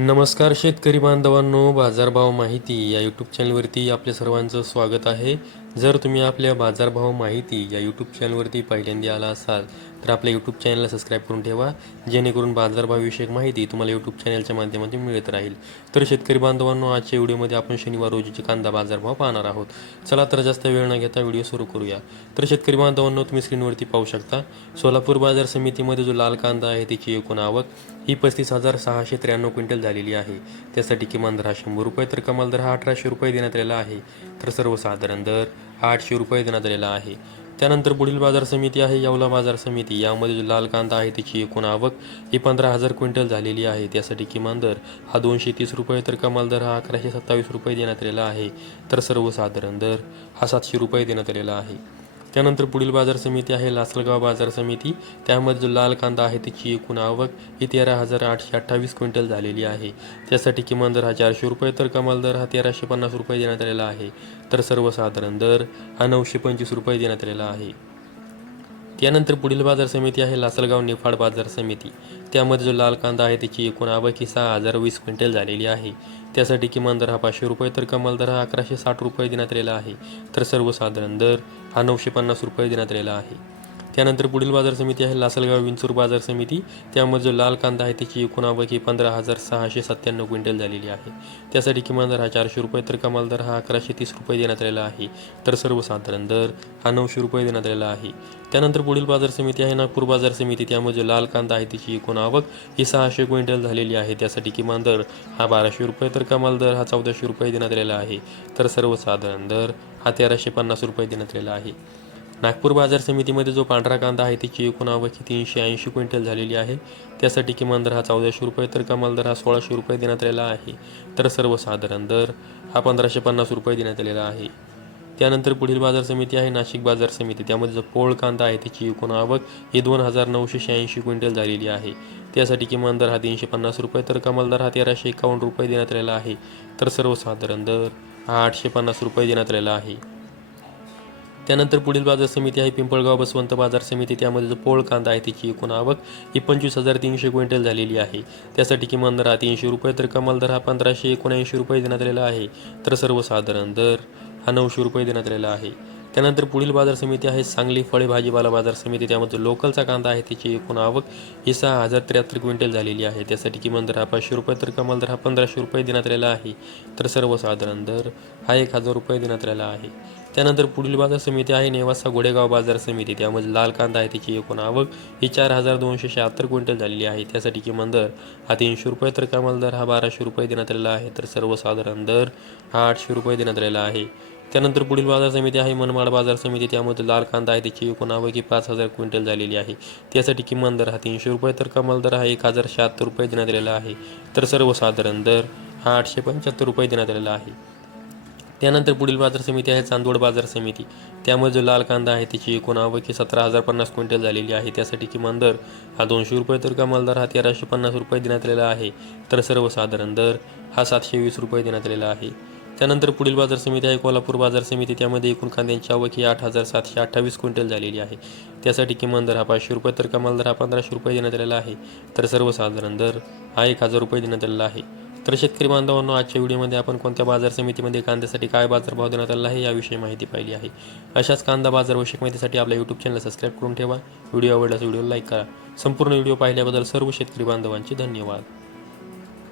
नमस्कार शेतकरी बांधवांनो, बाजारभाव माहिती या यूट्यूब चॅनलवरती आपल्या सर्वांचं स्वागत आहे. जर तुम्ही आपल्या बाजारभाव माहिती या यूट्यूब चॅनलवरती पहिल्यांदा आला असाल तर आपल्या यूट्यूब चॅनलला सबस्क्राईब करून ठेवा, जेणेकरून बाजारभावविषयक माहिती तुम्हाला यूट्यूब चॅनलच्या माध्यमातून मिळत राहील. तर शेतकरी बांधवांनो, आजच्या व्हिडिओमध्ये आपण शनिवार रोजीचे कांदा बाजारभाव पाहणार आहोत. चला तर जास्त वेळ न घेता व्हिडिओ सुरू करूया. तर शेतकरी बांधवांनो, तुम्ही स्क्रीनवरती पाहू शकता, सोलापूर बाजार समितीमध्ये जो लाल कांदा आहे त्याची एकूण आवक ही 35,693 क्विंटल झालेली आहे. त्यासाठी किमान दर हा 100 रुपये तर कमाल दर हा 1800 रुपये देण्यात आलेला आहे. तर सर्वसाधारण दर 800 रुपये देण्यात आलेला आहे. त्यानंतर पुढील बाजार समिती आहे येवला बाजार समिती. यामध्ये जो लाल कांदा आहे त्याची एकूण आवक ही 15,000 क्विंटल झालेली आहे. त्यासाठी किमान दर हा 230 रुपये तर कमाल दर हा 1127 रुपये देण्यात आलेला आहे. तर सर्वसाधारण दर हा 700 रुपये देण्यात आलेला आहे. त्यानंतर पुढील बाजार समिती आहे लासलगाव बाजार समिती. त्यामध्ये जो लाल कांदा आहे त्याची एकूण आवक ही 13,828 क्विंटल झालेली आहे. त्यासाठी किमान दर हा 400 रुपये तर कमाल दर हा 1,350 रुपये देण्यात आलेला आहे. तर सर्वसाधारण दर हा 925 रुपये देण्यात आलेला आहे. त्यानंतर पुढील बाजार समिती आहे लासलगाव निफाड बाजार समिती. त्यामध्ये जो लाल कांदा आहे त्याची एकूण आवक ही 6,020 क्विंटल झालेली आहे. त्यासाठी किमान दर हा 500 रुपये तर कमाल दर हा 1160 रुपये देण्यात आलेला आहे. तर सर्वसाधारण दर हा 950 रुपये देण्यात आलेला आहे. त्यानंतर पुढील बाजार समिती आहे लासलगाव विंचूर बाजार समिती. त्यामध्ये जो लाल कांदा आहे त्याची एकूण आवक ही 15,697 क्विंटल झालेली आहे. त्यासाठी किमान दर हा 400 रुपये तर कमाल दर हा 1130 रुपये देण्यात आलेला आहे. तर सर्वसाधारण दर हा 900 रुपये देण्यात आलेला आहे. त्यानंतर पुढील बाजार समिती आहे नागपूर बाजार समिती. त्यामध्ये जो लाल कांदा आहे त्याची एकूण आवक ही 600 क्विंटल झालेली आहे. त्यासाठी किमान दर हा 1200 रुपये तर कमाल दर हा 1400 रुपये देण्यात आलेला आहे. तर सर्वसाधारण दर हा 1350 रुपये देण्यात आलेला आहे. नागपूर बाजार समितीमध्ये जो पांढरा कांदा आहे त्याची एकूण आवक ही 380 क्विंटल झालेली आहे. त्यासाठी किमान दर हा 1400 रुपये तर कमाल दर हा 1600 रुपये देण्यात आलेला आहे. तर सर्वसाधारण दर हा 1550 रुपये देण्यात आलेला आहे. त्यानंतर पुढील बाजार समिती आहे नाशिक बाजार समिती. त्यामध्ये जो पोळ कांदा आहे त्याची एकूण आवक ही 2,986 क्विंटल झालेली आहे. त्यासाठी किमान दर हा 350 रुपये तर कमाल दर हा 1,351 रुपये देण्यात आलेला आहे. तर सर्वसाधारण दर हा 850 रुपये देण्यात आलेला आहे. त्यानंतर पुढील बाजार समिती आहे पिंपळगाव बसवंत बाजार समिती. त्यामध्ये जो पोळ कांदा आहे त्याची एकूण आवक ही 25,300 क्विंटल झालेली आहे. त्यासाठी किमान दर हा 300 रुपये तर कमाल दर हा 1,579 रुपये देण्यात आलेला आहे. तर सर्वसाधारण दर हा 900 रुपये देण्यात आलेला आहे. त्यानंतर पुढील बाजार समिती आहे सांगली फळे भाजीपाला बाजार समिती. त्यामध्ये लोकलचा कांदा आहे त्याची एकूण आवक ही 6,073 क्विंटल झालेली आहे. त्यासाठी किमान दर हा 500 रुपये तर कमाल दर हा 1,500 रुपये देण्यात आलेला आहे. तर सर्वसाधारण दर हा 1,000 रुपये देण्यात आलेला आहे. त्यानंतर पुढील बाजार समिती आहे नेवासा घोडेगाव बाजार समिती. त्यामध्ये लाल कांदा आहे त्याची एकूण आवक ही 4,276 क्विंटल झालेली आहे. त्यासाठी किमान दर हा 300 रुपये तर कमाल दर हा 1,200 रुपये देण्यात आलेला आहे. तर सर्वसाधारण दर हा 800 रुपये देण्यात आलेला आहे. त्यानंतर पुढील बाजार समिती आहे मनमाड बाजार समिती. त्यामध्ये लाल कांदा आहे त्याची एकूण आवक ही 5,000 क्विंटल झालेली आहे. त्यासाठी किमान दर हा 300 रुपये तर कमाल दर हा 1,076 रुपये देण्यात आलेला आहे. तर सर्वसाधारण दर हा 875 रुपये देण्यात आलेला आहे. त्यानंतर पुढील बाजार समिती आहे चांदवड बाजार समिती. त्यामध्ये जो लाल कांदा आहे त्याची एकूण आवक ही 17,050 क्विंटल झालेली आहे. त्यासाठी किमान दर हा 200 रुपये तर कमाल दर हा 1,350 रुपये देण्यात आलेला आहे. तर सर्वसाधारण दर हा 720 रुपये देण्यात आलेला आहे. त्यानंतर पुढील बाजार समिती आहे कोल्हापूर बाजार समिती. त्यामध्ये एकूण कांद्यांची आवक ही 8,728 क्विंटल झालेली आहे. त्यासाठी किमान दर हा 500 रुपये तर कमाल दर हा 1,500 रुपये देण्यात आलेला आहे. तर सर्वसाधारण दर हा 1,000 रुपये देण्यात आलेला आहे. तर शेतकरी बांधवांनो, आजच्या व्हिडिओमध्ये आपण कोणत्या बाजार समितीमध्ये कांद्यासाठी काय बाजारभाव देण्यात आला आहे याविषयी माहिती पाहिली आहे. अशाच कांदा बाजारविषयक माहितीसाठी आपल्या यूट्यूब चॅनल सबस्क्राईब करून ठेवा. व्हिडिओ आवडल्यास व्हिडिओला लाईक करा. संपूर्ण व्हिडिओ पाहिल्याबद्दल सर्व शेतकरी बांधवांचे धन्यवाद.